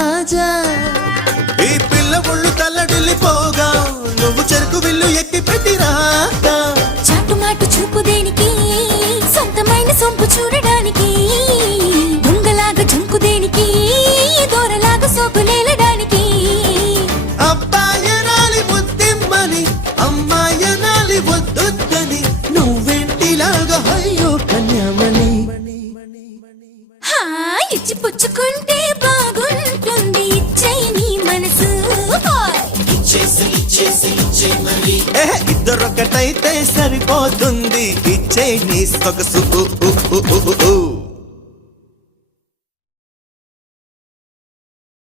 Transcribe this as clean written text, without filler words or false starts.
రాజా ఈ పిల్ల ఒళ్ళు తల్లడిల్లిపోగా నువ్వు చెరుకు విల్లు ఎక్కి పెట్టి రాగా చాటుమాటు చూపు దేనికి సొంతమైన సొంపు చూడడానికి దొంగలాగా జంకు దేనికి దూరలాగా సోకులేలడానికి అబ్బాయనాలి ముద్దిమ్మని అమ్మాయనాలి వద్దొద్దని నువ్వెంటిలాగా అయ్యో కన్యామణి ఇచ్చి పుచ్చుకుంటే బాగుంటుంది ఇచ్చేయి నీ మనసు ఇద్దరొకటైతే సరిపోతుంది ఇచ్చే నీ సొగసు